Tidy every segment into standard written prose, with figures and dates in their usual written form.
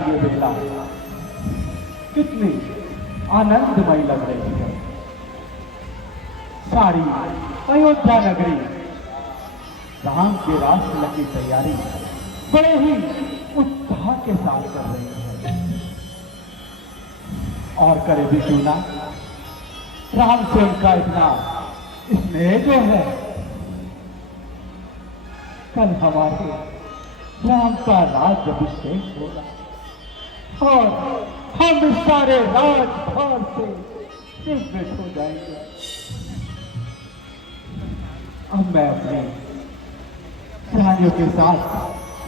ये बेला कितनी आनंदमय लग रही है। सारी अयोध्या नगरी राम के राष्ट्र की तैयारी बड़े ही उत्साह के साथ कर रही है। और करे भी क्यों ना, राम से उनका इतना स्नेह जो है, कल हमारे राम का राज अभिषेक होगा और हम इस सारे राजभार से निवृत्त हो जाएंगे। अब मैं अपनी प्राणियों के साथ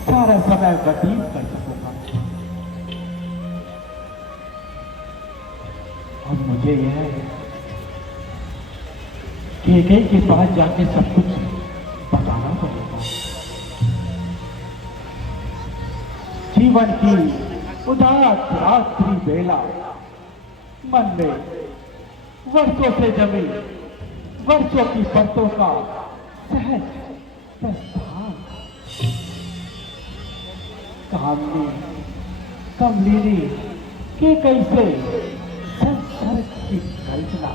सारा समय व्यतीत कर सकूंगा। अब मुझे यह है कि कैकेयी के पास जाके सब कुछ बताना पड़ेगा। जीवन की उदास रात्रि बेला मन में वर्षों से जमी वर्षों की परतों का सहज प्रस्थान, कामनी कमलिनी के कैसे संसर्ग की कल्पना,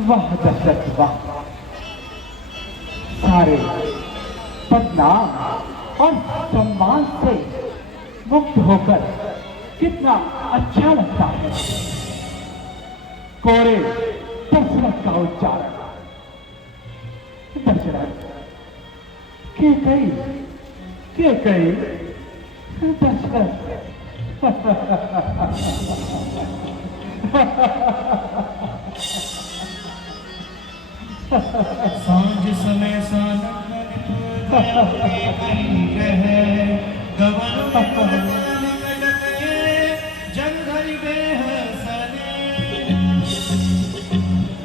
वह दशरथ वाह सारे बदनाम और सम्मान से मुक्त होकर कितना अच्छा लगता है। कोरे दशरथ का उच्चारण, दशरथ केकई दशरथ। सांझ समय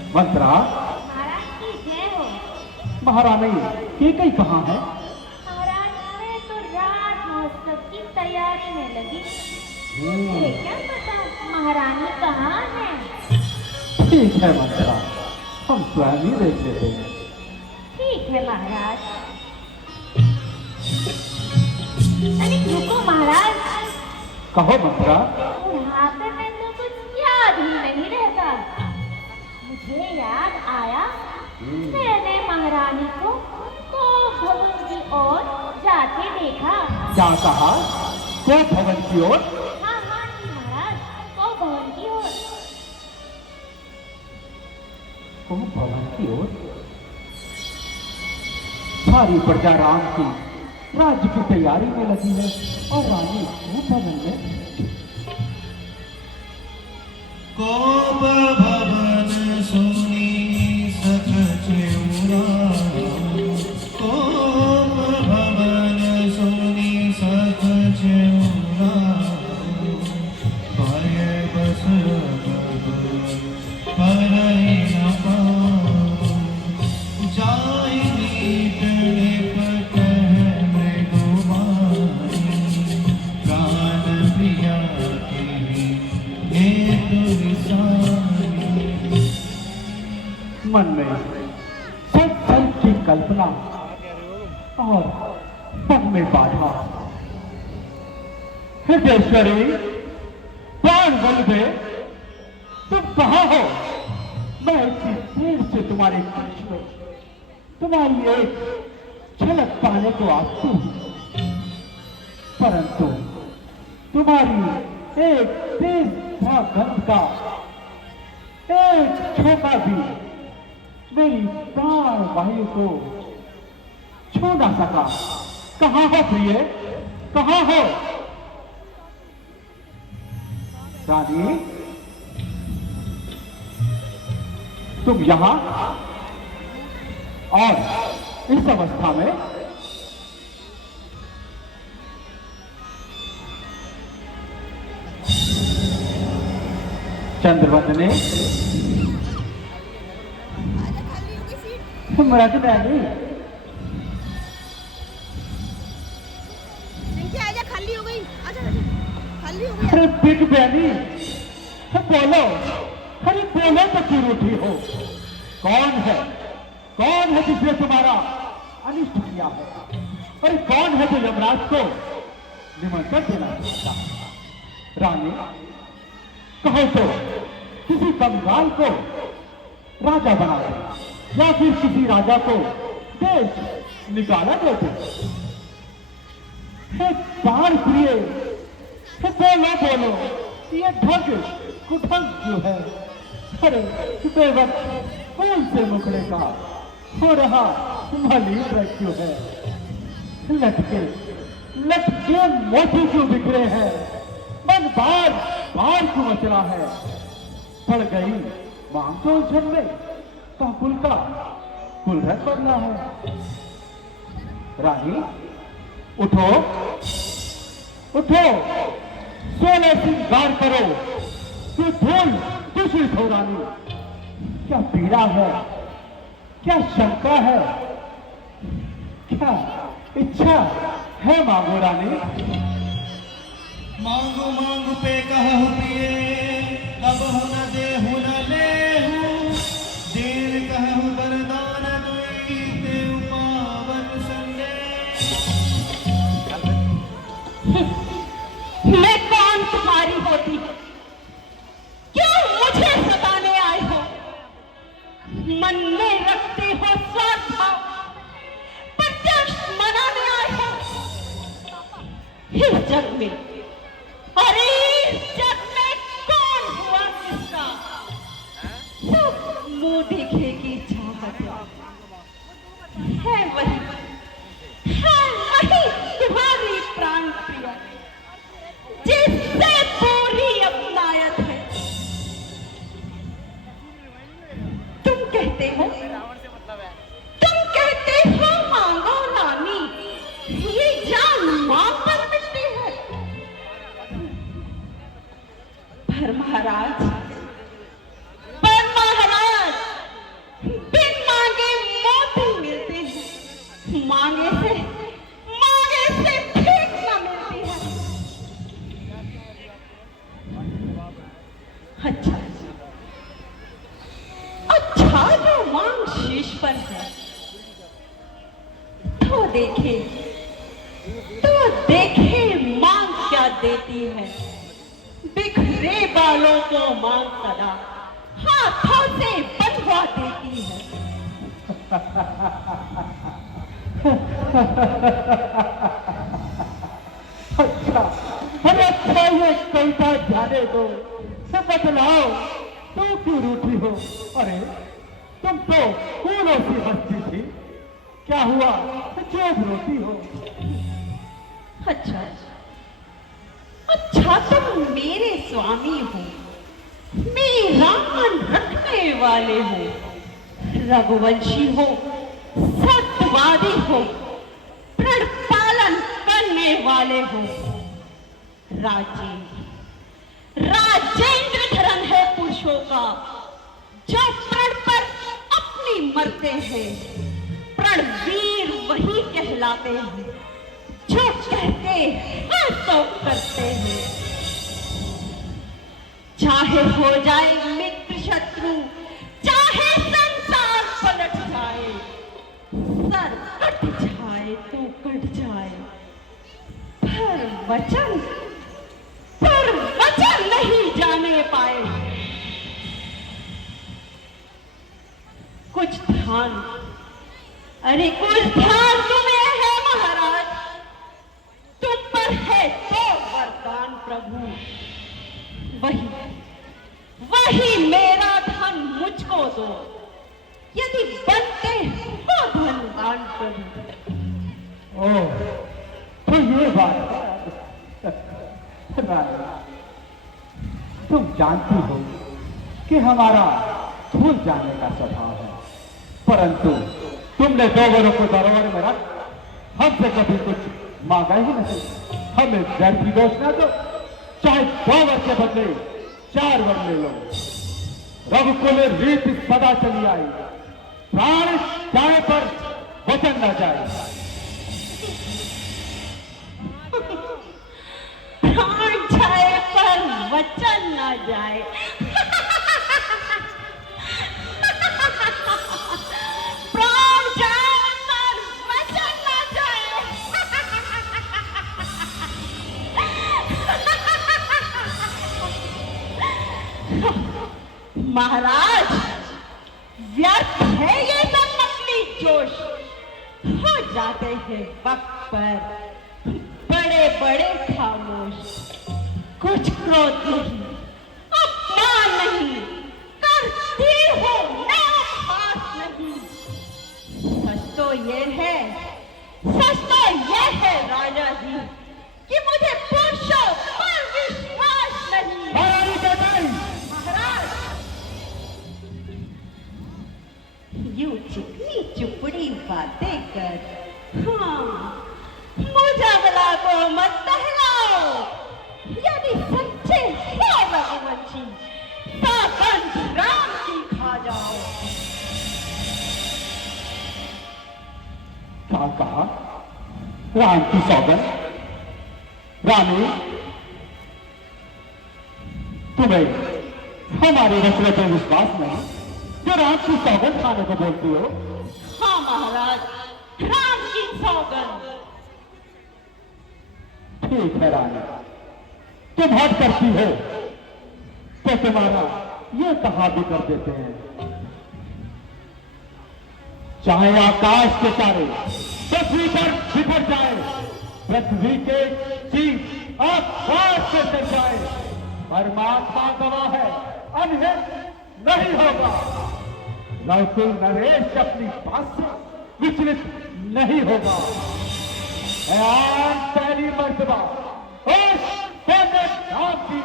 मंत्रा, महाराज की जय हो। महारानी केकई कहाँ है? महाराज मैं तो राज महोत्सव की तैयारी में लगी। मुझे क्या पता महारानी कहाँ है। ठीक है मंत्रा, हम स्वयं ही देख लेते हैं। ठीक है महाराज। अरे रुको महाराज। कहो मंत्रा। बुढ़ापे में तो कुछ याद ही नहीं रहता। मुझे याद आया, मैंने महारानी को भवन की ओर जाते देखा। क्या कहा? को भवन की ओर? हाँ हाँ जी महाराज, को भवन की ओर। को भवन की ओर? सारी प्रजा राम की राज्य की तैयारी में लगी है और रानी को भवन में। को भवन सुनी सकच उरा, को भवन सुनी सकच उरा, पाए बस परई न पाऊं, जाई नीत निपट मृदुवाई, प्राण प्रिया की हेतु विसारी। मन में संकल्प की कल्पना और मन में बाधा। हृदयेश्वरी, प्राण वल्लभे, तुम कहाँ हो? मैं इतनी देर से तुम्हारे कक्ष में तुम्हारी एक झलक पाने को आती हूँ, परंतु तुम्हारी एक तेज गंध का एक झोंका भी मेरी प्राण वायु को छू ना सका। कहाँ हो प्रिय, कहाँ हो? रानी, तुम यहां और इस अवस्था में? चंद्रवदने, तुम रज नहीं? खाली हो गई। अच्छा खाली हो गई। अरे बिग बैनी, बोलो, अरे बोलो तो क्यों उठी हो? कौन है, कौन है जिसने तुम्हारा अनिष्ट किया है? अरे कौन है जो यमराज को निमंत्रण देना चाहता हूं। रानी, कहो तो किसी कंगाल को राजा बना दे या फिर किसी राजा को देश निकाला देते। बाण प्रिय, बोलो बोलो, ये ढंग कुढंग क्यों है? अरे बेवक्त कौन से मुखड़े का हो रहा मलिन क्यों है? लटके लटके मोती क्यों बिखरे हैं? मन बार बार क्यों मचला है? पड़ गई मांग तो उलझन में, काकुल का कुलरत बदला है। रानी, उठो उठो, सोलह श्रृंगार करो, तू धूल दूषित हो रानी। क्या पीड़ा है, क्या शंका है, क्या इच्छा है? मांगो रानी। मांगो मांगो पे कहु पिए, अब न देहु न लेहु, देर कहु वरदान दुई, तेउ पावन संदेश। मैं कौन तुम्हारी होती? क्यों मुझे सताने आए हो? मन में रखते हो स्वार्थ भाव, प्रत्यक्ष मनाने आए हो। इस जग में, अरे इस जग में कौन हुआ किसका? सब मुंह देखे की चाहत है वही तुम्हारी प्राण प्रिय, जिससे पूरी अपनायत है। तुम कहते हो मांगो रानी, ये जान मां पर मिलती है। पर महाराज बिन मांगे मोती मिलते हैं, मांगे से भीख न मिलती है। अच्छा जो मांग शीश पर है, तो देखे मांग क्या देती है। बिखरे बालों को मांग सदा हाथों से बंधवा देती है। अच्छा, अरे अच्छा, ये कविता जाने दो, सब बतलाओ, तुम क्यों रूठी हो? अरे तुम तो फूलों सी हंसती थी, क्या हुआ जो रोती हो? अच्छा तुम मेरे स्वामी हो, मेरा मन रखने वाले हो, रघुवंशी हो, सत्यवादी हो, प्रण पालन करने वाले हो। राजेंद्र धर्म है पुरुषों का, जो प्रण पर अपनी मरते हैं। प्रणवीर वही कहलाते हैं, जो कहते हैं तो करते हैं। चाहे हो जाए मित्र शत्रु, चाहे संसार पलट जाए, सर कट जाए तो कट जाए, पर वचन नहीं जाने पाए। कुछ ध्यान तुम्हें है महाराज, तुम पर है तो वरदान प्रभु। वही मेरा धन मुझको दो, यदि बनते हो धनवान प्रभु। ओह, तो ये बात है। तुम जानती हो कि हमारा भूल जाने का स्वभाव है, परंतु तुमने 2 वरों को दरबार में रख हमसे कभी कुछ मांगा ही नहीं। हमें व्यर्थी दोष न दो, चाहे 2 वर के बदले 4 वर ले लो। रघुकुल रीति सदा चली आई, प्राण जाने पर वचन न जाए। प्राण जाए पर वचन न जाए। प्राण जाए पर वचन न जाए। महाराज, व्यर्थ है ये सब नकली जोश। हो जाते हैं वक्त पर बड़े बड़े खामोश। कुछ क्रोध नहीं, अपमान नहीं, करती हो मैं खास नहीं। सच तो ये है राजा जी कि मुझे पुरुषों पर विश्वास नहीं। महाराज, यूं चिकनी चुपड़ी बातें कर, हाँ, मुझे को मत बहलाओ। यदि सच्चे हो रघुवंशी, सौगंध राम की खा जाओ। क्या कहा? राम की सौगंध? रानी, तुम्हें हमारे रचना पर विश्वास नहीं जो राम की सौगंध खाने को बोलती हो? हाँ महाराज, राम की सौगंध। ठीक है रानी, तुम हट करती हो तो तुम्हारा ये कहा भी कर देते हैं। चाहे आकाश के तारे पृथ्वी पर बिखर जाए, पृथ्वी के जीव आकाश से चल जाए, परमात्मा गवाह है, अनहित नहीं होगा। लौकिक नरेश अपनी बात से विचलित नहीं होगा। मैं पहली मर्तबा उस राम की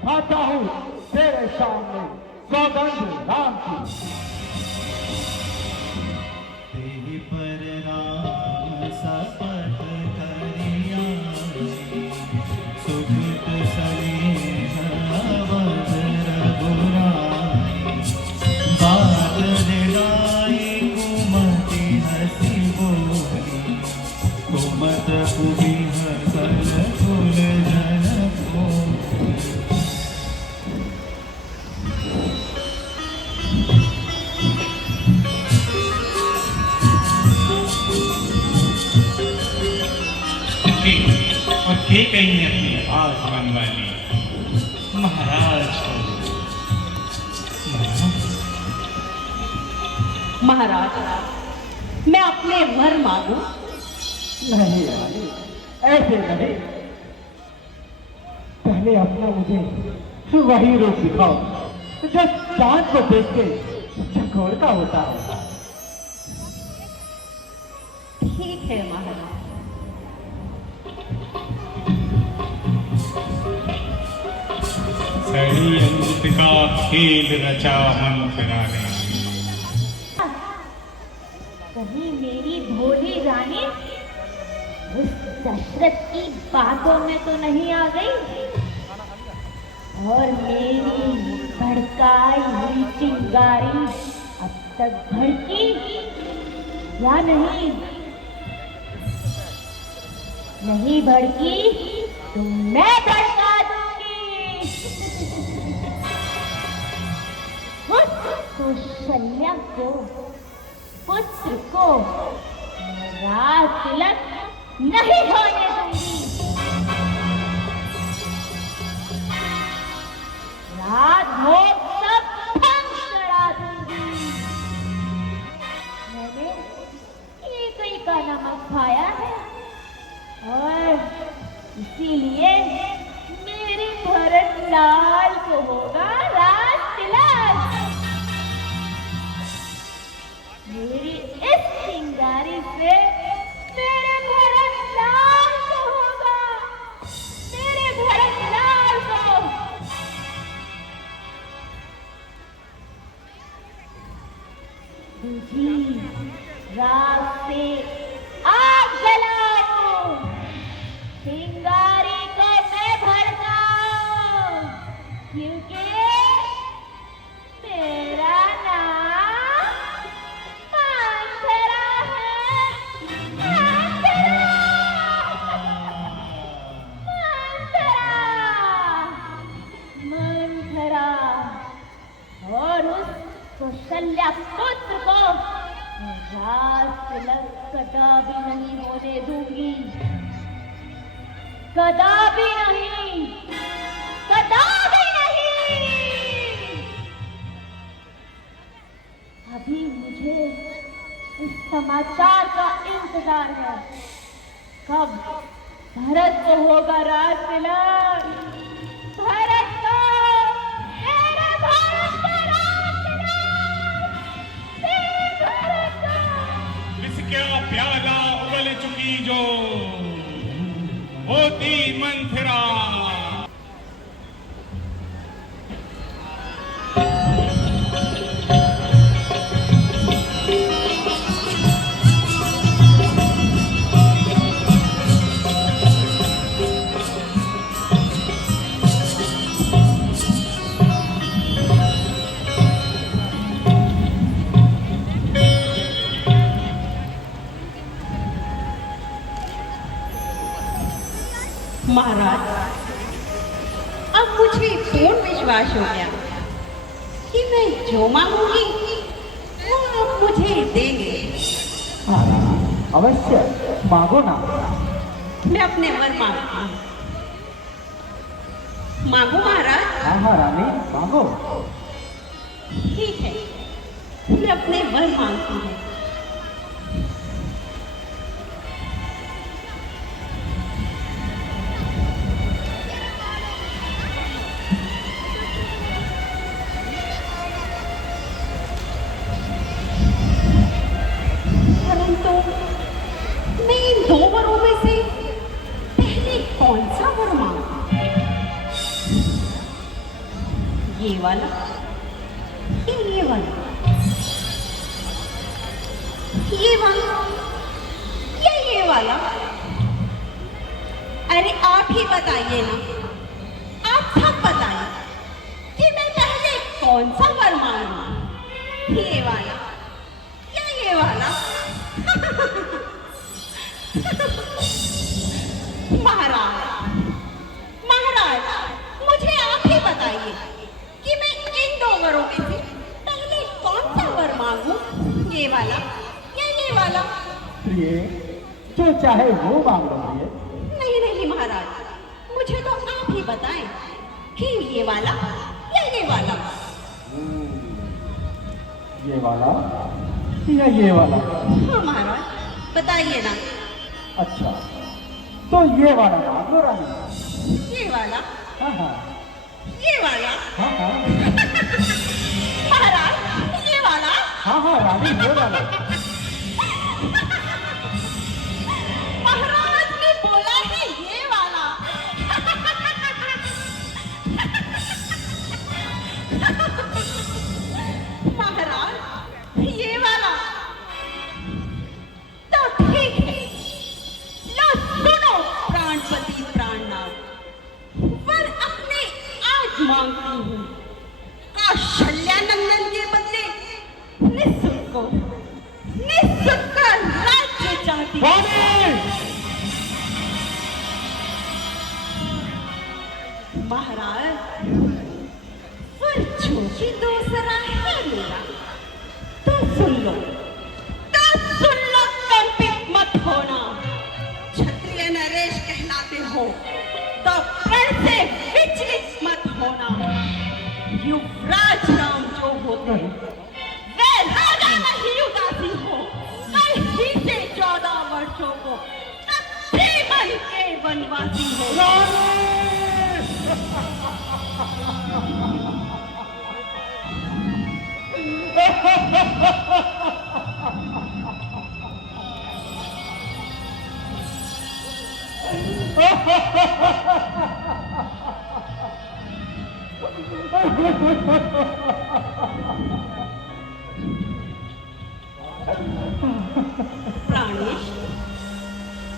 खाता हूं तेरे सामने सौगंध राम की। तेहि पर राम शपथ करिया, सुधित सनेह अवध रघुराई। बात दिलाई कुमति हंसी बोली, कुमत कुबिह कर फूल जन फूल। और के कहीं अपनी आवाज मनवाली महाराज को। महाराज, मैं अपने वर मांगू? नहीं रानी, ऐसे नहीं। पहले अपना मुझे वही रूप दिखाओ जो चांद को देख के चकोर का होता है। ठीक है महाराज। सड़ी अमृत का खेल रचा मंथराने। कहीं मेरी भोली रानी उस दशरथ की बातों में तो नहीं आ गई और मेरी भड़काई हुई चिंगारी अब तक भड़की या नहीं? नहीं भड़की तो मैं भड़का दूंगी। कौशल्या को, पुत्र को राज तिलक नहीं होने दूंगी। रात भोग सब भंग करा दूंगी। मैंने एक का नमक खाया है और इसीलिए मेरे भरत लाल को होगा राज तिलक। मेरी इस चिंगारी से मेरे भरत लाल को होगा, मेरे भरत लाल को। तुझी रात से आग जलाऊं, चिंगारी को मैं भड़काऊं, क्योंकि मेरा नाम मंथरा है। मंथरा और उस कौशल्या पुत्र को राज तिलक कदापि नहीं होने दूंगी, कदापि नहीं, कदापि नहीं। समाचार का इंतजार है। कब भरत को होगा राज तिलक? भरत को, मेरे भारत को राज तिलक! मेरे भारत को! इसका प्याला उबल चुकी जो होती मंथरा। महाराज, अब मुझे पूर्ण विश्वास हो गया कि मैं जो मांगूंगी वो आप मुझे देंगे। हाँ अवश्य मांगो ना। मैं अपने वर मांगती हूँ। मांगो महाराज। हाँ हाँ रानी मांगो। ठीक है, मैं अपने वर मांगती हूँ। मैं इन दो वरों में से पहले कौन सा वर मांगूं? ये वाला या ये वाला? ये वाला या ये वाला? अरे आप ही बताइए ना, आप सब बताइए कि मैं पहले कौन सा वर मांगूं? ये वाला या ये वाला? महाराज, महाराज, मुझे आप ही बताइए कि मैं इन दो वरों में से पहले कौन सा वर मांगूं? ये वाला या ये वाला? प्रिय जो चाहे वो मांग लो प्रिय। नहीं नहीं महाराज, मुझे तो आप ही बताएं कि ये वाला या ये वाला? ये वाला या ये वाला? हाँ महाराज, बताइए ना। अच्छा तो ये वाला मांगो रानी। ये वाला? हाँ हाँ ये वाला? हाँ हाँ महाराज, ये वाला? हाँ हाँ रानी ये वाला। महाराज ने बोला है ये वाला। महाराज, ये वाला तो ठीक है। लो सुनो प्राणपति प्राणनाथ, पर अपने आज मांगती हूँ कौशल्यानंदन के बदले निःशुल्क राज्य चाहती हूँ। महाराज, पर जो भी दूसरा है मेरा, तो सुन लो, कंपित मत होना। क्षत्रिय नरेश कहलाते हो तो प्रण से विचलित मत होना। युवराज राम जो होते वे राजा नहीं उदासी हो, कल ही से 14 वर्षों को तब भी बन के वनवासी हो। प्राणेश,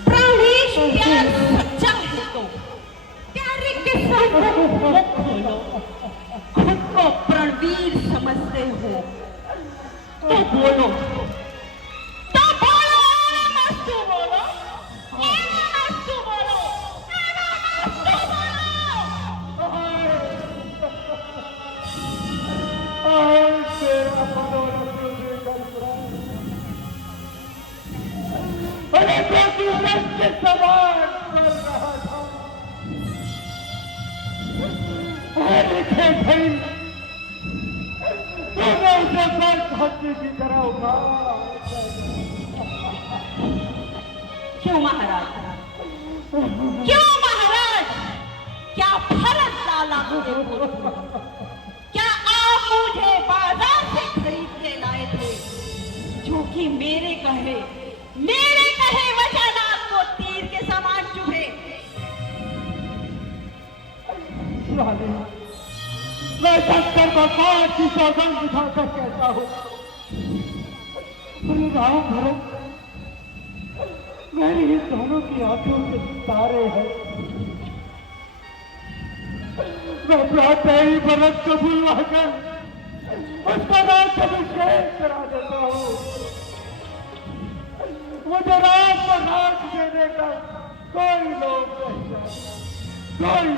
प्राणेश प्यार सच्चा है तो प्यारे के साथ मुख खोलो। खुद को प्रणवीर समझते हो तो बोलो, तो बोलो, मस्तू बोलो, मस्तू बोलो, मस्तू अरे तो तू सत्य सवाल कर रहा था। लिखे भाई तूने उसे बल हत्या की तरह उठा। क्यों महाराज? क्यों महाराज? क्या फर्क डाला मुझे? क्या आप मुझे बाजार से खरीद के लाए थे जो कि मेरे कहे वचन आपको तीर के समान चुभे? रानी, मैं शंकर भगवान की सौगंध उठाकर कहता हूँ, अरे राम भरत, मेरी इन दोनों की आंखों के तारे हैं। मैं प्रातः ही भरत को बुलवाकर उसका राज अभिषेक करा देता हूँ। मुझे राम को राज देने का कोई लोग नहीं।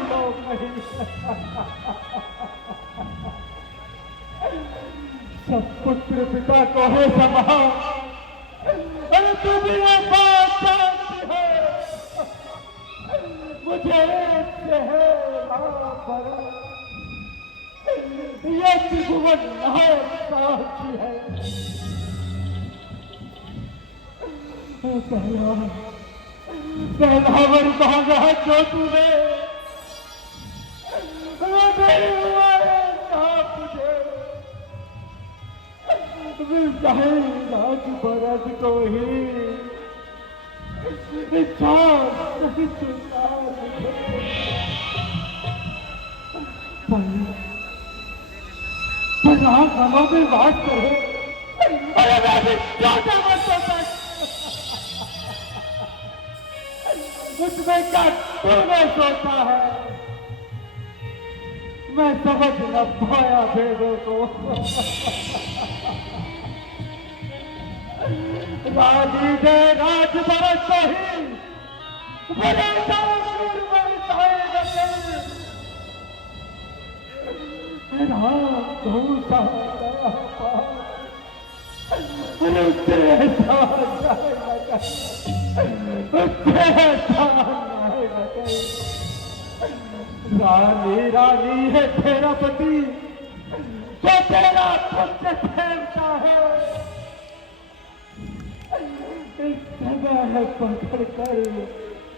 सब पुत्र पिता को है समान, अरे तू भी ये बात जानती है, मुझे से है राम भरत, ये त्रिभुवन नायक साक्षी है। पहला वर मांगा जो तूने, वो नहीं हुआ है तुझे, मिलता है राज भरत को ही, पर राम मनों में बात करे, अरे मैं भी छोटा मत होता, उसमें क्या तूने सोचा है, मैं समझ न पाया भेदों को। राजी दे राज भरत ही, बड़े दाऊद में साए राम गौ सारा रानी रानी है तेरा पति, जो तेरा पुत्र ठहरता है, इस जगह पकड़ कर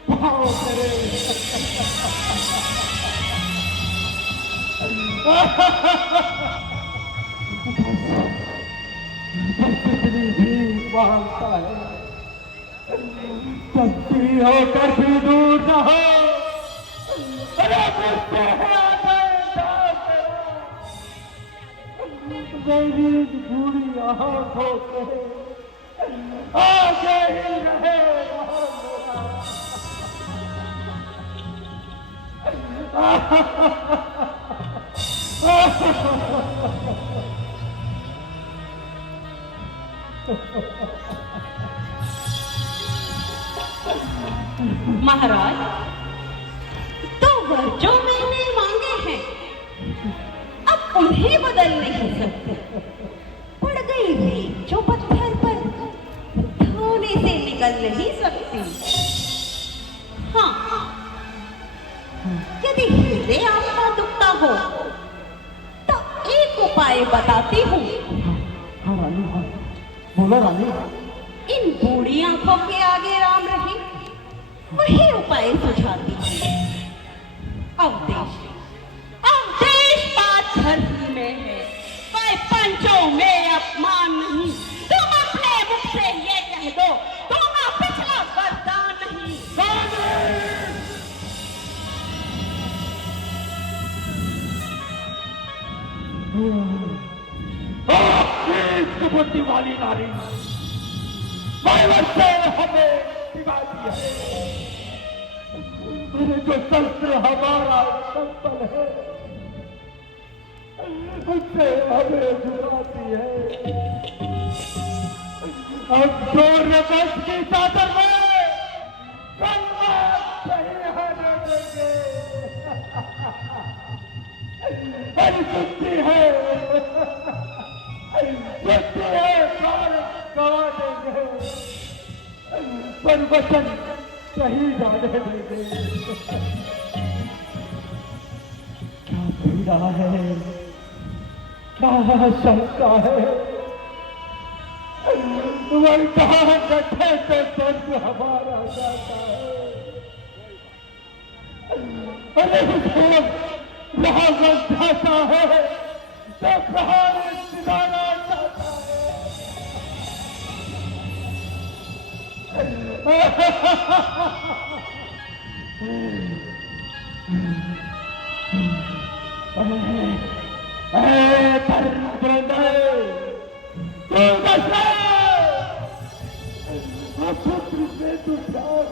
भाव करे। कितनी भी मांगता है, शक्ति होकर भी दूर न हो, अरे मुझसे है मेरी बूढ़ी आंखों से आगे ही रहे महाराज, तो वर जो मैंने मांगे हैं अब उन्हें बदल नहीं सकते। पड़ गई रीत जो पत्थर पर धोने से निकल नहीं सकती। हाँ, यदि हृदय आपका दुखता हो तो एक उपाय बताती हूँ। हाँ रानी, हाँ बोलो रानी। इन बूढ़ी आंखों के आगे राम रहे, वही उपाय सुझाती हूँ। अवदेश बात धरती में है, कोई पंचों में अपमान नहीं। तुम अपने मुख से ये कह दो, तुम पिछला वरदान नहीं। बुद्धि वाली नारी से हमें दिखाती है, जो शस्त्र हमारा संपल है उससे हमें जुड़ाती है। अब जो रकस की चादर में सही होने देंगे, अरे सुनती है प्राण गवा देंगे, पर वचन सही जाने देंगे। क्या पीड़ा है, क्या शंका है, वरदान रखे तो दर्द हमारा जाता है। अरे हुजूर वहां वक्त जाता है तो प्राण छुड़ाना चाहता है। दर्द तू कैसे पुत्र से तू प्यार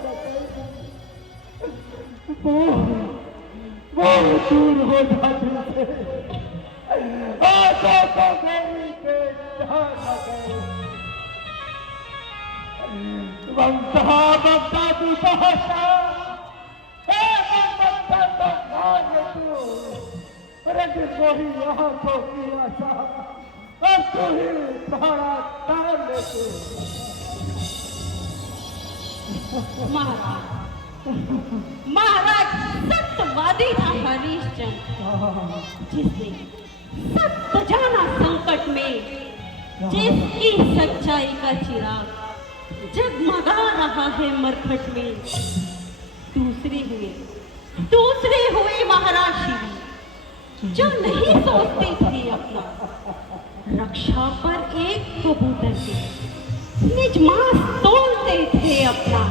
वो दूर हो जाती थे आंखों को मेरी के ममता ममता तू पहुंचा ममता तो मान तू अरे कोई यहाँ को किया था अब तू ही सारा तार ले तू। महाराज सत्यवादी था हरिश्चंद्र, जिसने सत्य जाना संकट में, जिसकी सच्चाई का चिराग जगमगा रहा है मरकट में। दूसरे हुए महाराज शिवी, जो नहीं सोचते थे अपना रक्षा पर एक कबूतर के निज मांस तोलते थे अपना।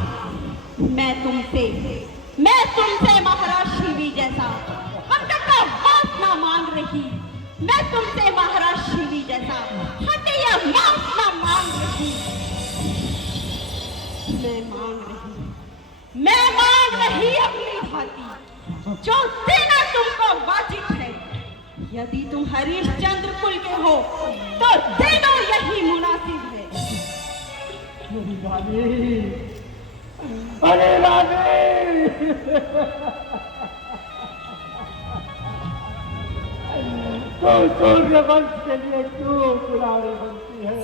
मैं तुमसे महाराज शिवी जैसा अंतर का बात ना मांग रही। मैं तुमसे महाराज शिवी जैसा हटिया मांस ना मांग रही। मैं मांग रही अपनी भांति जो देना तुमको वाजिब है। यदि तुम हरिश्चंद्र कुल के हो तो दे दो, यही मुनासिब है। मेरी रानी, अरे रानी तो सूर्यवंश के लिए क्यों कुलाड़ी बनती है,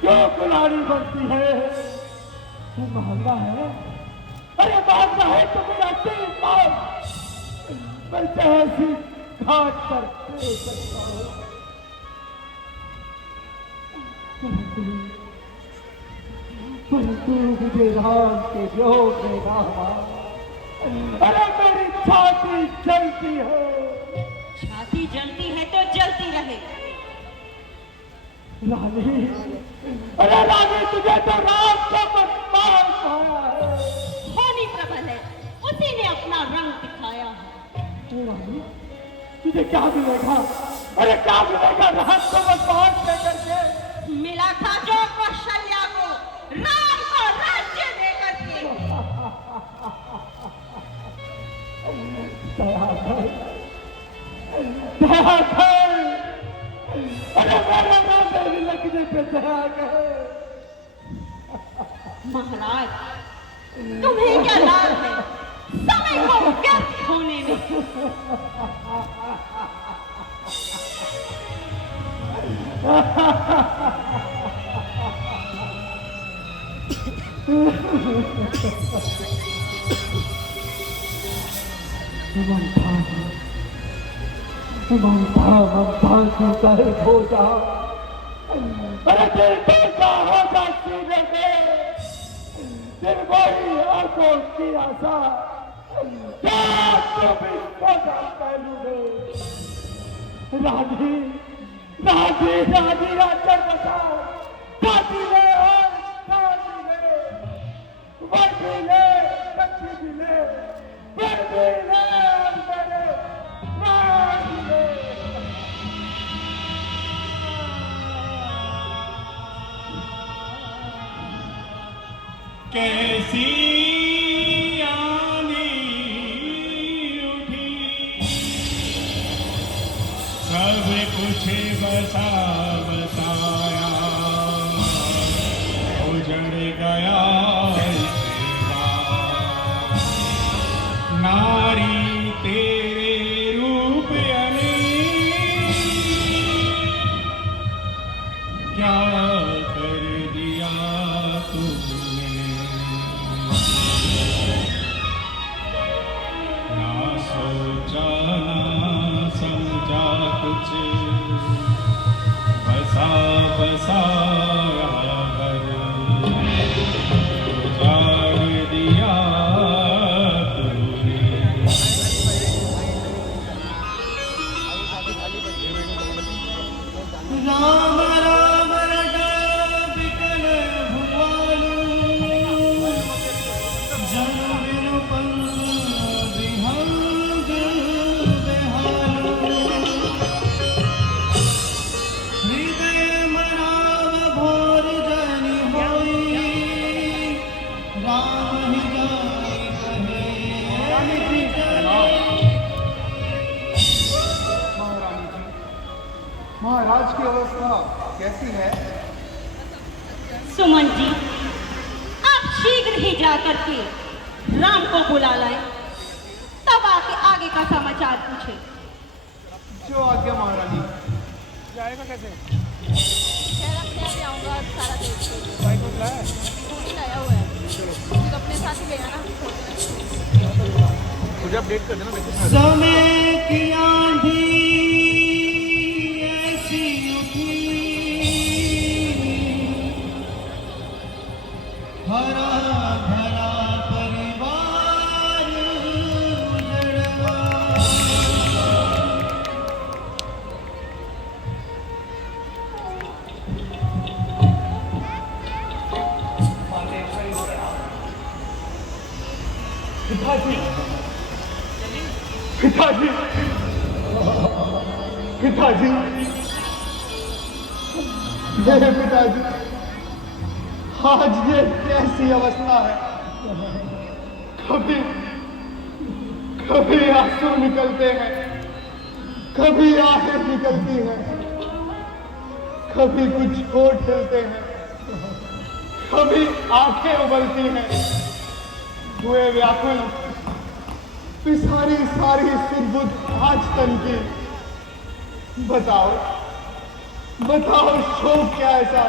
क्यों कुलाड़ी बनती है? तू मांगना है, अरे मांगना है तो मेरा दिल मांग, मैं ऐसी घाट पर दे सकता हूँ। परंतु मुझे राम के योग में ना, अरे मेरी छाती जलती है। छाती जलती है तो जलती रहे। रानी, अरे रानी तुझे तो राम का सम्मान पाया है। होनी प्रबल है, उसी ने अपना रंग दिखाया है। रानी तुझे क्या मिलेगा, अरे क्या मिलेगा राम को सम्मान देकर के? मिला था जो कौशल्या को राम को राज्य देकर के। दया कर, दया कर, अरे मेरे नाम में लगने पे दया कर। महाराज तुम्हें क्या लाभ है समय को व्यर्थ होने में। ममता की कर हो जा, अरे दिल का होगा सीने में, दिल वही आंखों की आशा, क्या तुम इसको जानते लोगे? रानी रानी रानी राजन बताओ, दादी ले और दादी ले, वर्दी ले, कच्ची भी ले, वर्दी ले और मेरे प्राण ले। कैसी आंधी उठी, सब कुछ बसा बसाया उजड़ गया। नारी तेरे रूप अनेक, क्या कर दिया तुमने। ना सोचा ना समझा कुछ, बसा बसाया घर महाराज की अवस्था कैसी है? सुमन जी, आप शीघ्र ही जाकर के राम को बुला लाएं, तब आके आगे का समाचार पूछे। जो आज्ञा महारानी। जाएगा कैसे? आऊंगा सारा बाइक में लाया? लाया हुआ है, अपने साथ ही ले आना। मुझे अपडेट कर देना। समय की आंधी ऐसी उठी, हरा भरा परिवार उजड़ा। पिताजी, पिताजी, पिताजी, मेरे पिताजी, आज ये कैसी अवस्था है? कभी कभी आंसू निकलते हैं, कभी आहें निकलती हैं, कभी कुछ होठ हिलते हैं, कभी आंखें उबलती हैं। हुए व्याकुल पिसारी सारी सुरबुद आज तन की। बताओ बताओ शोक क्या ऐसा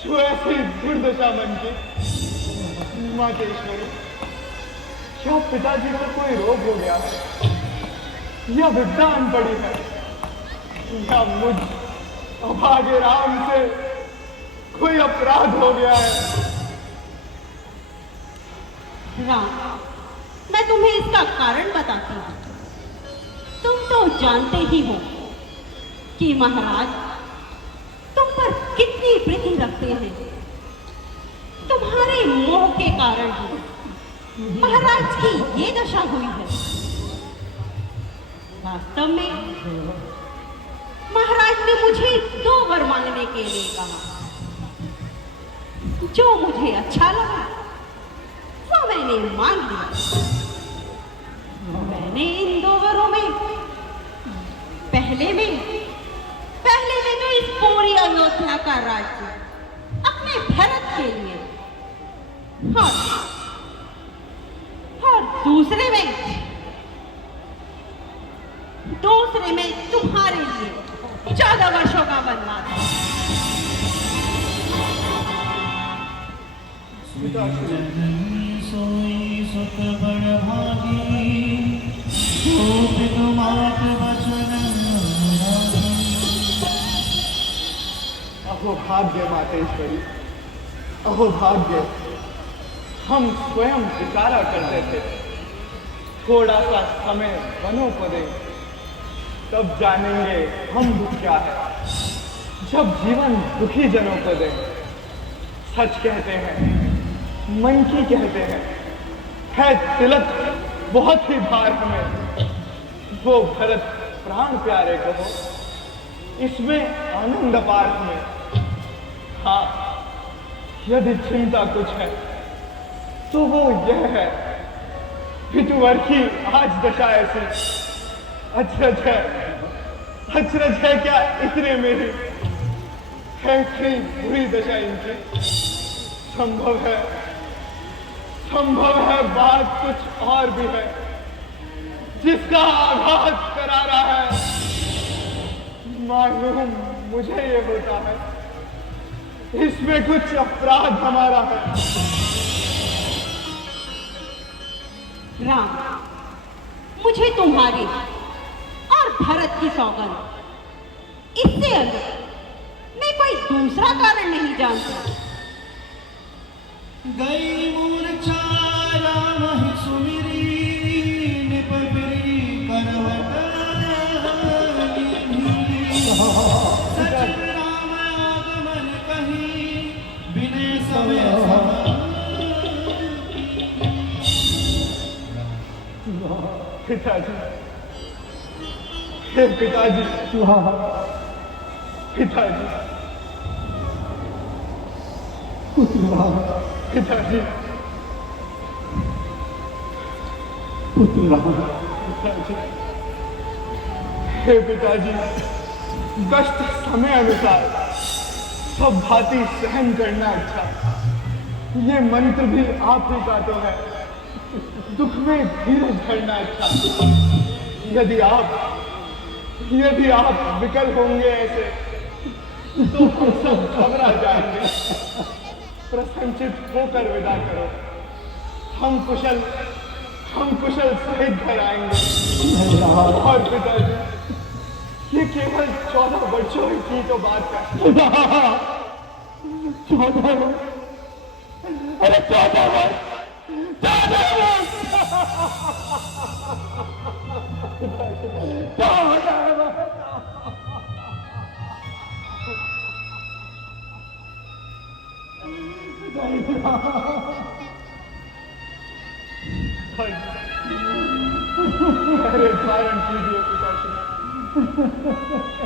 जो ऐसी दुर्दशा मन की? मातेश्वरी, क्या पिताजी को कोई रोग हो गया है, या विपदा आन पड़ी है, या मुझ अभागे राम से कोई अपराध हो गया है? राम, मैं तुम्हें इसका कारण बताती हूँ। तुम तो जानते ही हो कि महाराज तुम पर कितनी प्रीति रखते हैं। तुम्हारे मोह के कारण ही महाराज की ये दशा हुई है। वास्तव में महाराज ने मुझे 2 वर मांगने के लिए कहा। जो मुझे अच्छा लगा वो मैंने मांग लिया। मैंने इन 2 वरों में पहले में तो इस पूरी अयोध्या का राज्य अपने भरत के लिए, और दूसरे में तुम्हारे लिए 14 वर्षों का वनवास। जननी सोई सुत बड़ भागी, पितु मात वचन रागी। अहो भाग्य मातेश्वरी, अहो भाग्य। हम स्वयं विचारा करते थे, थोड़ा सा समय बनो को दे, तब जानेंगे हम दुख क्या है। जब जीवन दुखी जनों को दे, सच कहते हैं, मन की कहते हैं, है तिलक बहुत ही भार हमें, वो भरत प्राण प्यारे कहो, इसमें आनंद अपार हमें। हाँ, यदि चिंता कुछ है तो वो यह है, पितुवर की आज दशा ऐसी। अचरज है क्या इतने मेरी, है इतनी बुरी दशा इनकी। संभव है बात कुछ और भी है, जिसका आघात करारा है। मालूम मुझे ये होता है, इसमें कुछ अपराध हमारा है। राम, मुझे तुम्हारी और भरत की सौगंध, इससे अलग मैं कोई दूसरा कारण नहीं जानता। गई मूर्छा राम ही सुमिरी, निपबरी करवट लीनी। सचिव राम आगमन कही, विनय समय पिताजी, हे पिताजी, पिताजी, पिताजी, पिताजी, हे पिताजी, कष्ट समय अनुसार सब भांति सहन करना अच्छा। ये मंत्र भी आप ही का तो है, दुख में धीरज धरना अच्छा। यदि आप विकल होंगे ऐसे तो हम सब घबरा जाएंगे। प्रसन्नचित होकर विदा करो, हम कुशल सहित घर आएंगे। और पिताजी, ये केवल 14 वर्षों की तो बात है। 14 वर्ष, अरे 14 वर्ष, 14 वर्ष, 14 वर्ष। अरे धारण कीजिए पिताश्री,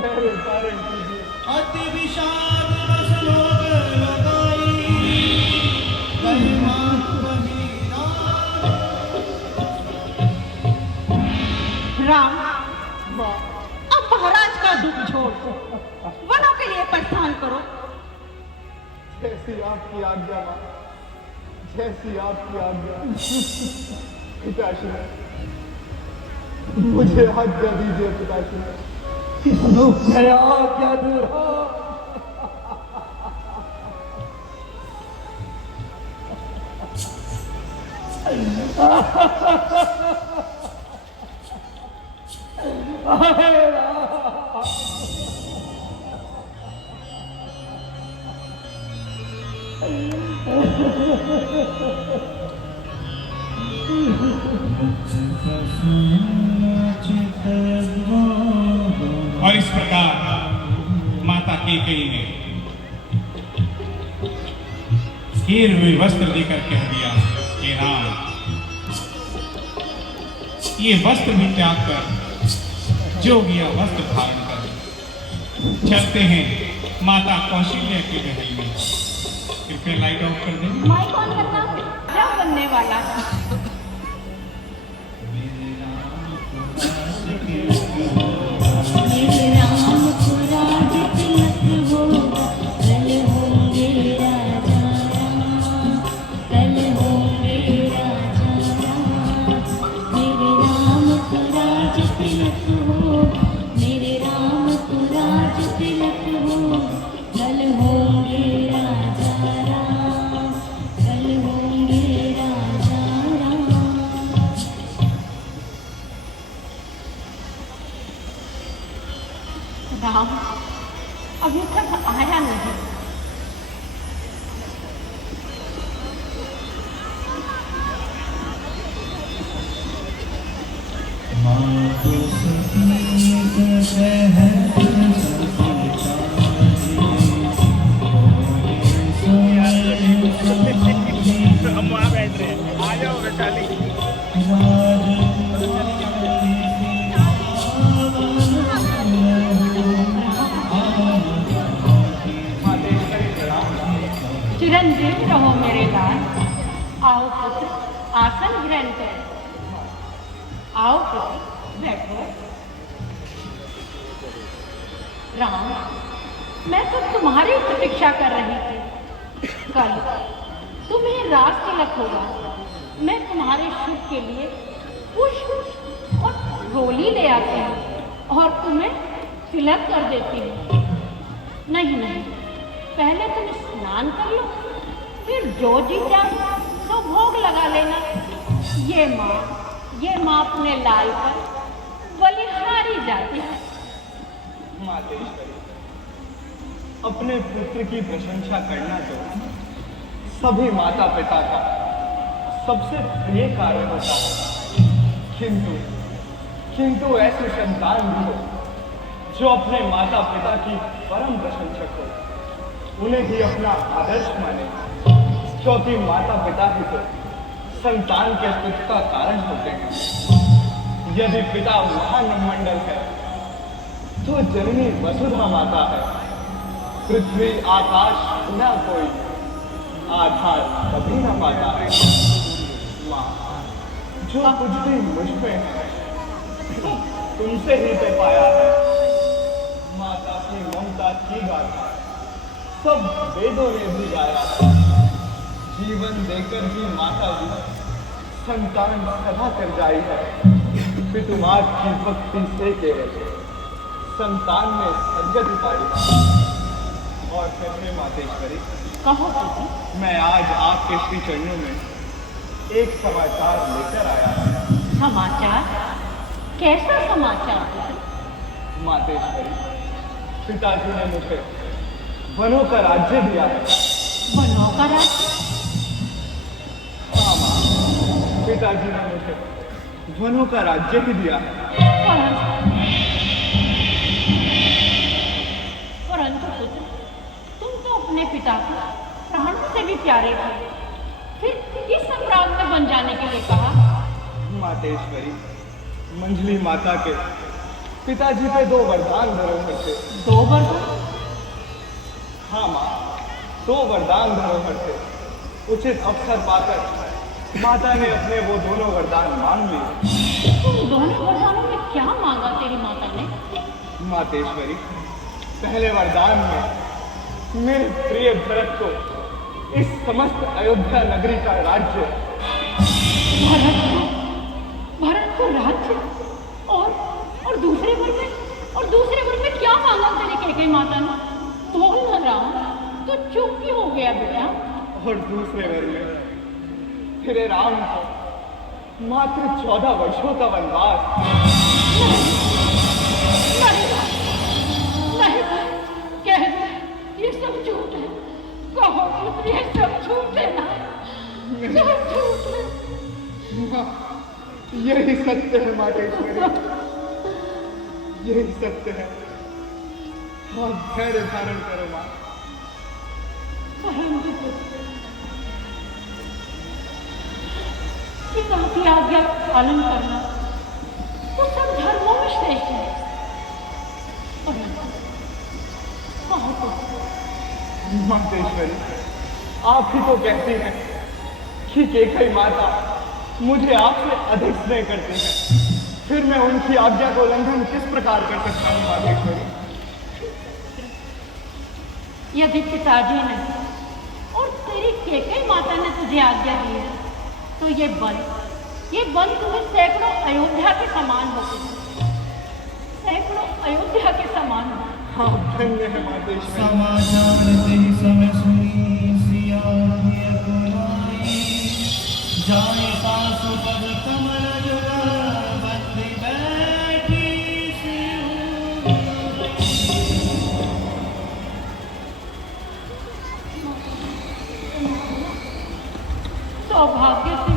अरे धारण कीजिए। अति विषाद रस लोग लगाई, कहीं मात बही राम, माँ, अब महाराज का दुख छोड़ वनों के लिए प्रस्थान करो। जैसी आपकी आज्ञा माँ, जैसी आपकी आज्ञा। पिताश्री, मुझे आज्ञा दीजिए पिताश्री। मेरा क्या दूर हो। और इस प्रकार माता कैकेयी ने गिर हुए वस्त्र देकर कह दिया कि राम, ये वस्त्र भी त्याग कर जोगिया वस्त्र धारण कर चलते हैं माता कौशल्या के महल में। कृपया लाइट ऑफ कर दें। माइक ऑन करना, क्या बनने वाला है? मेरे राम को राज तिलक होगा, कल होंगे राजा राम, कल होंगे राजा राम। मेरे राम को राज तिलक होगा, मेरे राम को राज तिलक होगा, कल होंगे राजा राम, कल होंगे राजा राम। राम अभी तक आया नहीं। हम वहाँ बैठ रहे हैं, आ जाओ वैशाली। चिरंजीव रहो मेरे लाल। आओ पुत्र, आसन ग्रहण करो। आओ पुत्र, बैठो। राम, मैं तो तुम्हारी प्रतीक्षा कर रही थी। कल तुम्हें राज तिलक होगा। मैं तुम्हारे शुभ के लिए पुष्प और रोली ले आती हूँ और तुम्हें तिलक कर देती हूँ। नहीं नहीं, पहले तुम स्नान कर लो, फिर जो जी चाहे तो भोग लगा लेना। ये माँ अपने लाल पर बलिहारी जाती है। मातेश्वरी, अपने पुत्र की प्रशंसा करना तो सभी माता पिता का सबसे प्रिय कार्य होता है, किंतु ऐसे संतान भी हो जो अपने माता पिता की परम प्रशंसक हो, उन्हें ही अपना आदर्श माने, क्योंकि माता पिता ही तो संतान के सुख का कारण होते हैं। यदि पिता महानमंडल है तो जननी वसुधा माता है। पृथ्वी आकाश न कोई आधार कभी न पाता है। माँ, जो कुछ भी मुझ में है तुमसे ही तो पाया है। माता गीता की गाथा सब वेदों ने भी गाया। जीवन देकर भी माता जी संतान सदा कर जाई है। पितुमात की भक्ति से केवल संतान ने सदगति पाई। और फिर हे मातेश्वरी, कहो पुत्र। मैं आज आपके श्री चरणों में एक समाचार लेकर आया हूं। समाचार? कैसा समाचार पुत्र? मातेश्वरी, पिताजी ने मुझे वनों का राज्य दिया है। वनों का राज्य? हाँ माँ, पिताजी ने मुझे वनों का राज्य ही दिया है। परंतु पुत्र, तुम तो अपने पिता को प्राण से भी प्यारे थे, फिर इस संग्राम में बन जाने के लिए कहा? मातेश्वरी, मंजली माता के पिताजी पे 2 वरदान धरोहर थे। 2 वरदान? हाँ माँ, 2 वरदान धरोहर थे। उचित अवसर पाकर माता ने अपने वो दोनों वरदान मांग लिए। तुम दोनों वरदानों में क्या मांगा तेरी माता ने? मातेश्वरी, पहले वरदान में मेरे प्रिय भरत को इस समस्त अयोध्या नगरी का राज्य। भरत को राज्य? और दूसरे वर में क्या मांगा तेरी कैकेयी माता ने? बोल न रहा तो चुप क्यों हो गया बेटा? और दूसरे वर में फिर राम को मात्र 14 वर्षों का वनवास। नहीं, कह दो ये सब झूठ है। कहो पुत्र, ये सब झूठ है ना? सब झूठ है। माँ, यही सत्य है मातेश्वरी, यही सत्य है। आप धैर्य धारण करो माँ। परंतु पुत्र, पिता की आज्ञा का पालन करना तो सब धर्मों में श्रेष्ठ है। परंतु कहो पुत्र। मातेश्वरी, आप ही तो कहती हैं कि कैकेयी माता मुझे आपसे अधिक स्नेह करती हैं। फिर मैं उनकी आज्ञा का उल्लंघन किस प्रकार कर सकता हूँ मातेश्वरी? यदि पिताजी ने और तेरी कैकेयी माता ने तुझे आज्ञा दी है तो ये बल तुम्हें सैकड़ों अयोध्या के समान होते, सैकड़ों अयोध्या के समान हो। हाँ, धन्य है मातेश्वरी। समाचार ते समय सुनी सिया प्रिय कुमारी, जाए सासु पद कमल जुगल बंदी बैठी सिर। सौभाग्य से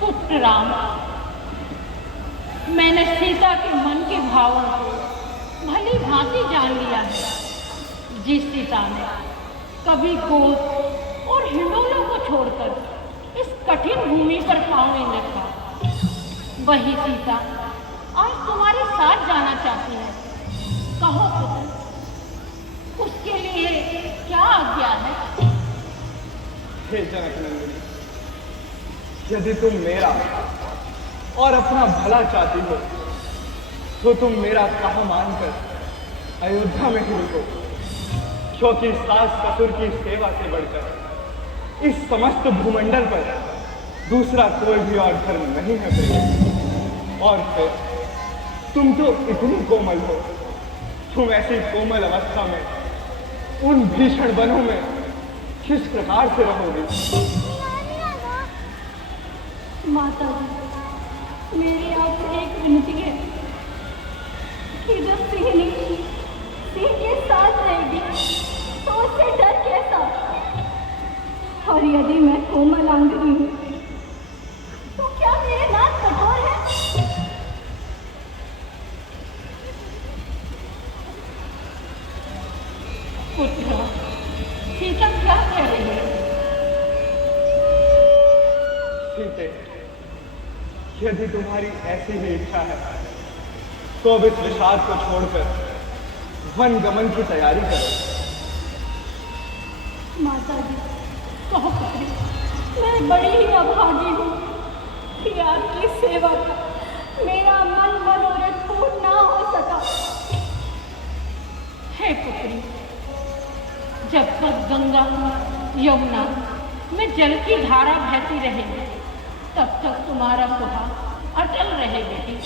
पुत्र राम, मैंने सीता के मन के भावों को भली भांति जान लिया है। जिस सीता ने कभी गोद और हिंडोलों को छोड़कर इस कठिन भूमि पर पांव नहीं रखा, वही सीता आज तुम्हारे साथ जाना चाहती है। कहो पुत्र, उसके लिए क्या आज्ञा है? हे जनकनंदिनी, यदि तुम मेरा और अपना भला चाहती हो तो तुम मेरा कहा मानकर अयोध्या में ही रुको, क्योंकि सास ससुर की सेवा से बढ़कर इस समस्त भूमंडल पर दूसरा कोई भी और धर्म नहीं है प्रिय। और फिर तुम तो इतनी कोमल हो, तुम ऐसी कोमल अवस्था में उन भीषण वनों में किस प्रकार से रहोगी? माता जी, मेरी आपसे एक विनती है कि जब सिंह के साथ रहेगी तो उससे डर कैसा? और यदि मैं कोमलांगनी हूँ तो क्या मेरे नाक कठोर है? पुत्र, सीता क्या कह रही है? सीते, यदि तुम्हारी ऐसी ही इच्छा है तो अब इस विषाद को छोड़कर वन गमन की तैयारी करो। माता जी, कहो पुत्री, मैं बड़ी ही अभागी हूँ कि आपकी सेवा का मेरा मन मनोरथ पूर्ण ना हो सका। हे पुत्री, जब तक गंगा यमुना में जल की धारा बहती रहेगी तब तक तुम्हारा सुहाग अटल रहे बेटी।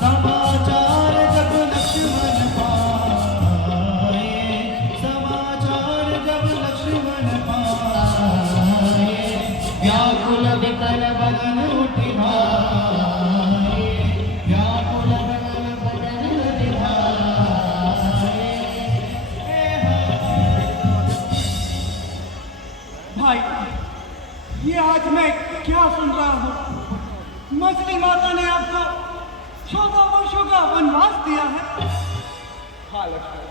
समाचार जब लक्ष्मण पाए, समाचार जब लक्ष्मण पाए, व्याकुल विकल बदन उठि भाए, व्याकुल विकल बदन उठि भाए। भाई, ये आज मैं क्या सुन रहा हूँ? मछली माता ने आपको 14 वर्षों का वनवास दिया है। हाँ लक्ष्मण,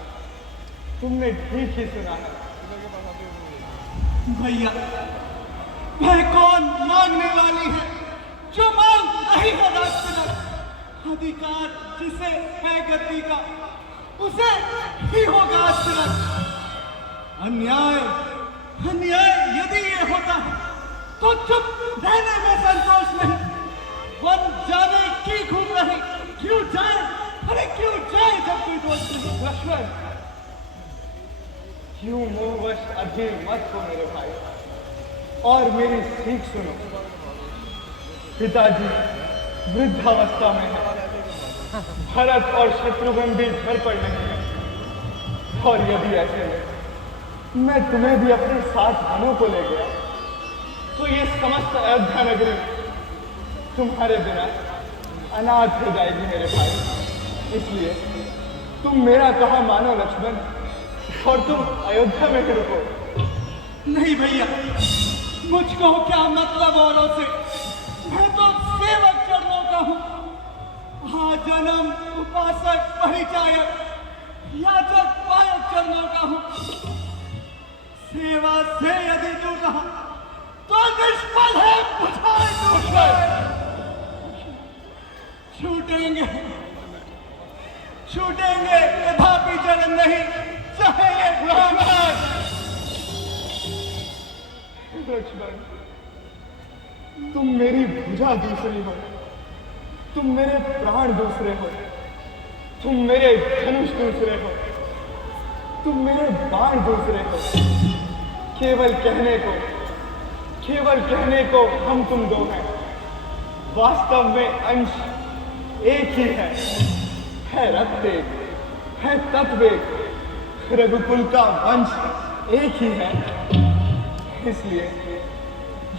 तुमने ठीक ही सुना है। भैया, मैं कौन मांगने वाली है जो मांग नहीं है राजतिलक। अधिकार जिसे है गद्दी का उसे ही होगा तिलक। अन्याय अन्याय यदि ये होता है तो चुप रहने में संतोष नहीं। वन जाने की घूम रही, क्यों जाए, अरे क्यों जाए जब कोई दोष नहीं। लक्ष्मण, क्यों मोहवश अधीर मत हो मेरे भाई, और मेरी सीख सुनो। पिताजी वृद्धावस्था में है, भरत और शत्रुघ्न भी घर पर नहीं है, और यदि ऐसे में मैं तुम्हें भी अपने साथ वनों को ले गया तो ये समस्त अयोध्या नगरी तुम्हारे बिना अनाथ हो जाएगी मेरे भाई। इसलिए तुम मेरा कहा मानो लक्ष्मण, और तुम अयोध्या में ही रुको। नहीं भैया, मुझको क्या मतलब औरों से, मैं तो सेवक चरणों का हूँ। हाँ, जन्म उपासक परिचायक याचक पायक चरणों का हूँ। सेवा से यदि तू रहा तो निष्फल है बुझाए दुश्मन। छूटेंगे छूटेंगे तथापि चरण नहीं चाहेंगे ब्राह्मण। लक्ष्मण, तुम मेरी भुजा दूसरी हो, तुम मेरे प्राण दूसरे हो, तुम मेरे धनुष दूसरे हो, तुम मेरे बाण दूसरे हो। केवल कहने को हम तुम दो हैं, वास्तव में अंश एक ही है रक्त एक, है तत्व एक, रघुकुल का वंश एक ही है। इसलिए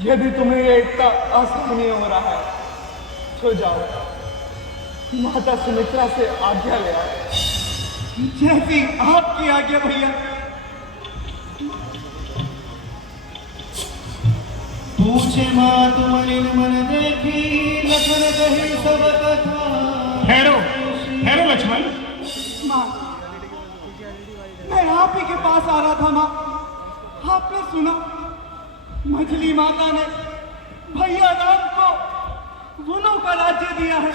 यदि तुम्हें ये इतना असहनीय हो रहा है तो जाओ, माता सुमित्रा से आज्ञा ले आओ। जैसी आपकी आज्ञा भैया। पूछे मात मलिन मन देखी, लखन कही सब कथा। ठहरो ठहरो लक्ष्मण। माँ, मैं आप ही के पास आ रहा था। माँ, आपने सुना मछली माता ने भैया राम को वनों का राज्य दिया है।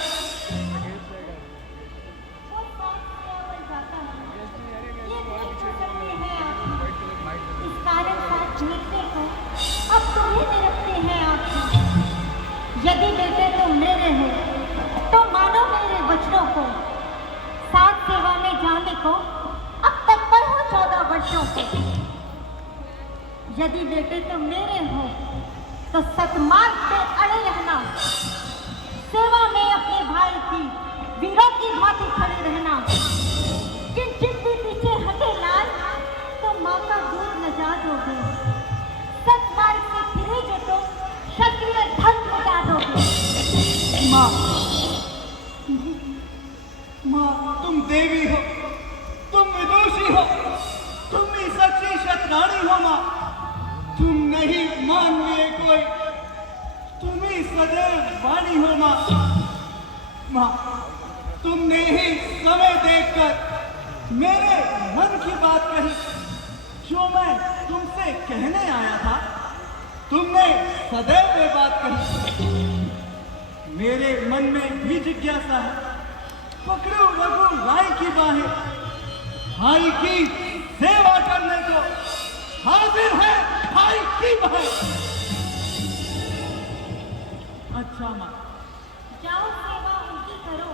अब तुम्हें निरखते हैं आपकी। यदि बेटे तुम मेरे हो तो मानो मेरे वचनों को। साथ सेवा में जाने को अब तत्पर हो 14 वर्षों के। यदि बेटे तुम मेरे हो तो सतमार्ग से अड़े रहना। सेवा में अपने भाई की वीरों की भांति खड़े रहना। किंचित भी पीछे हटे लाल तो माँ का दूध न जा दोगे। सतमार्ग से फिरे जो तो क्षत्रिय धर्म मिटा दोगे। माँ, तुम देवी हो, तुम विदुषी हो, तुम ही सच्ची शतरानी हो। माँ, तुम नहीं माननीय कोई, तुम ही सदैव वाणी हो। माँ, तुमने ही समय देखकर मेरे मन की बात कही। जो मैं तुमसे कहने आया था, तुमने सदैव ये बात कही। मेरे मन में भी जिज्ञासा है, पकड़ो रघु राय की बाहें। भाई की सेवा करने को हाजिर है भाई की बहन। अच्छा माँ। जाओ सेवा उनकी करो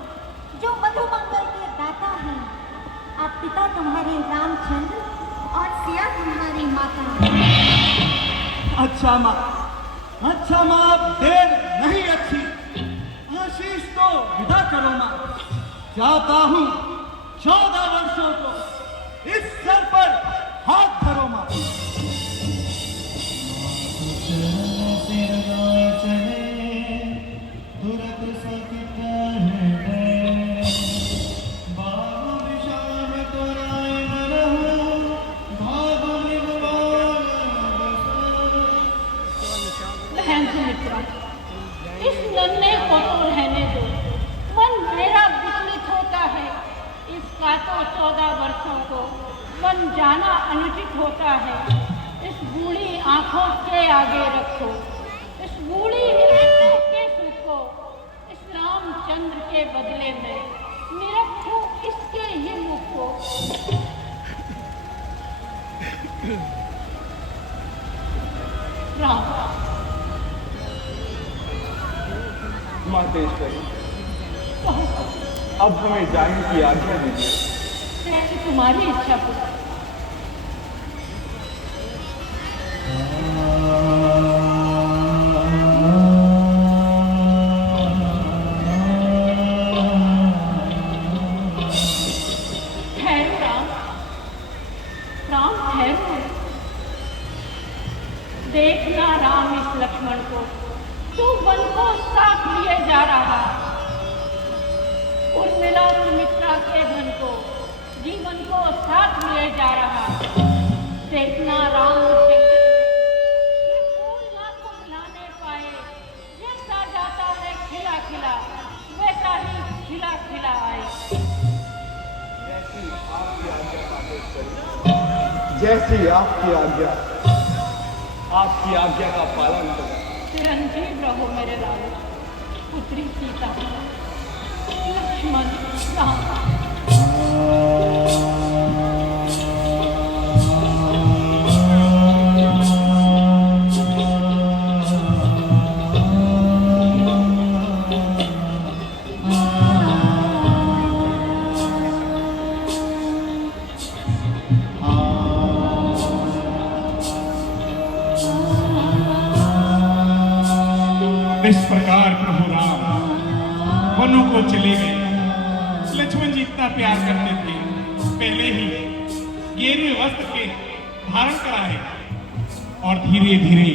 जो मधुमंगल के दाता हैं। आप पिता तुम्हारे रामचंद्र और सिया तुम्हारी माता। अच्छा माँ, अच्छा माँ, अब देर नहीं अच्छी। आशीष तो विदा करो माँ। चाहता हूँ 14 वर्षों को इस सर पर हाथ धरो माँ। बहन सुमित्रा, इस नन्हे को तो रहने दो। मन मेरा विचलित होता है। इसका तो 14 वर्षों को मन जाना अनुचित होता है। इस बूढ़ी आंखों के आगे रखो, इस बूढ़ी निराशा के सुख को इस रामचंद्र के बदले में निरखो इसके ही मुख को। राम मातेश्वरी, अब हमें जाने की आज्ञा दीजिए। जैसे तुम्हारी इच्छा हो। ठहरो राम, राम ठहरो। देखना राम इस लक्ष्मण को, तू वन को साथ लिए जा रहा। उर्मिला सुमित्रा के धन को, जीवन को साथ लिए जा रहा। देखना राम उसे ये फूल ना को मिलाने पाए। जैसा जाता है खिला खिला, वैसा ही खिला खिला आए। जैसी आपकी आज्ञा, आपकी आज्ञा का पालन करें। चिरंजीव रहो मेरे लाल। पुत्री सीता, लक्ष्मण, राम। इस प्रकार प्रभु राम वनों को चले गए। लक्ष्मण जी इतना प्यार करते थे, पहले ही गेरुए वस्त्र के धारण कराए और धीरे धीरे